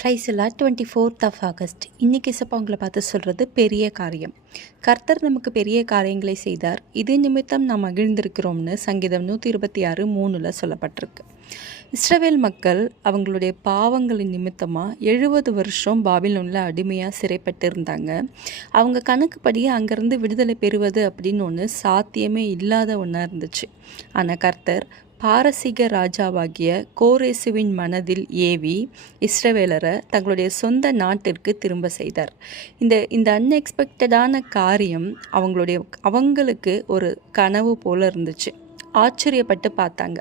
ட்ரைசிலா 24th of August. இன்றைக்கி உங்களை பார்த்து சொல்கிறது பெரிய காரியம். கர்த்தர் நமக்கு பெரிய காரியங்களை செய்தார், இது நிமித்தம் நாம் மகிழ்ந்திருக்கிறோம்னு சங்கீதம் 126:3 சொல்லப்பட்டிருக்கு. இஸ்ரவேல் மக்கள் அவங்களுடைய பாவங்களின் நிமித்தமாக 70 வருஷம் பாபிலோனில் அடிமையாக சிறைப்பட்டு இருந்தாங்க. அவங்க கணக்குப்படி அங்கேருந்து விடுதலை பெறுவது அப்படின்னு ஒன்று சாத்தியமே இல்லாத ஒன்றா இருந்துச்சு. ஆனால் கர்த்தர் பாரசீக ராஜாவாகிய கோரேசுவின் மனதில் ஏவி இஸ்ரவேலரை தங்களுடைய சொந்த நாட்டிற்கு திரும்ப செய்தார். இந்த அன்எக்ஸ்பெக்டடான காரியம் அவங்களுக்கு ஒரு கனவு போல இருந்துச்சு. ஆச்சரியப்பட்டு பார்த்தாங்க.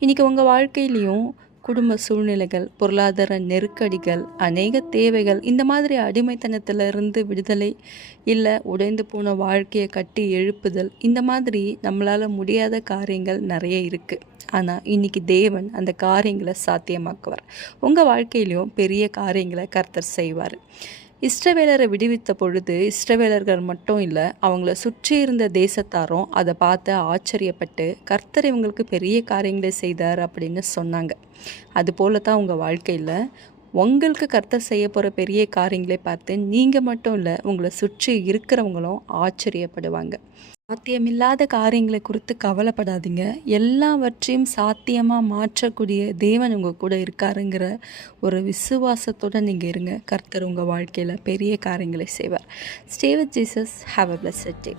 இன்றைக்கி உங்கள் வாழ்க்கையிலையும் குடும்ப சூழ்நிலைகள், பொருளாதார நெருக்கடிகள், அநேக தேவைகள், இந்த மாதிரி அடிமைத்தனத்திலிருந்து விடுதலை, இல்லை உடைந்து போன வாழ்க்கையை கட்டி எழுப்புதல், இந்த மாதிரி நம்மளால் முடியாத காரியங்கள் நிறைய இருக்குது. ஆனால் இன்றைக்கி தேவன் அந்த காரியங்களை சாத்தியமாக்குவார். உங்கள் வாழ்க்கையிலையும் பெரிய காரியங்களை கர்த்தர் செய்வார். இஸ்ரவேலரை விடுவித்த பொழுது இஸ்ரவேலர்கள் மட்டும் இல்லை, அவங்கள சுற்றி இருந்த தேசத்தாரும் அதை பார்த்து ஆச்சரியப்பட்டு கர்த்தர் இவங்களுக்கு பெரிய காரியங்களை செய்தார் அப்படின்னு சொன்னாங்க. அதுபோல தான் உங்கள் வாழ்க்கையில் உங்களுக்கு கர்த்தர் செய்ய போகிற பெரிய காரியங்களை பார்த்து நீங்கள் மட்டும் இல்லை, உங்களை சுற்றி இருக்கிறவங்களும் ஆச்சரியப்படுவாங்க. சாத்தியமில்லாத காரியங்களை குறித்து கவலைப்படாதீங்க. எல்லாவற்றையும் சாத்தியமாக மாற்றக்கூடிய தேவன் உங்கள் கூட இருக்காருங்கிற ஒரு விசுவாசத்தோடு நீங்கள் இருங்க. கர்த்தர் உங்கள் வாழ்க்கையில் பெரிய காரியங்களை செய்வார். Stay with Jesus. Have a blessed day.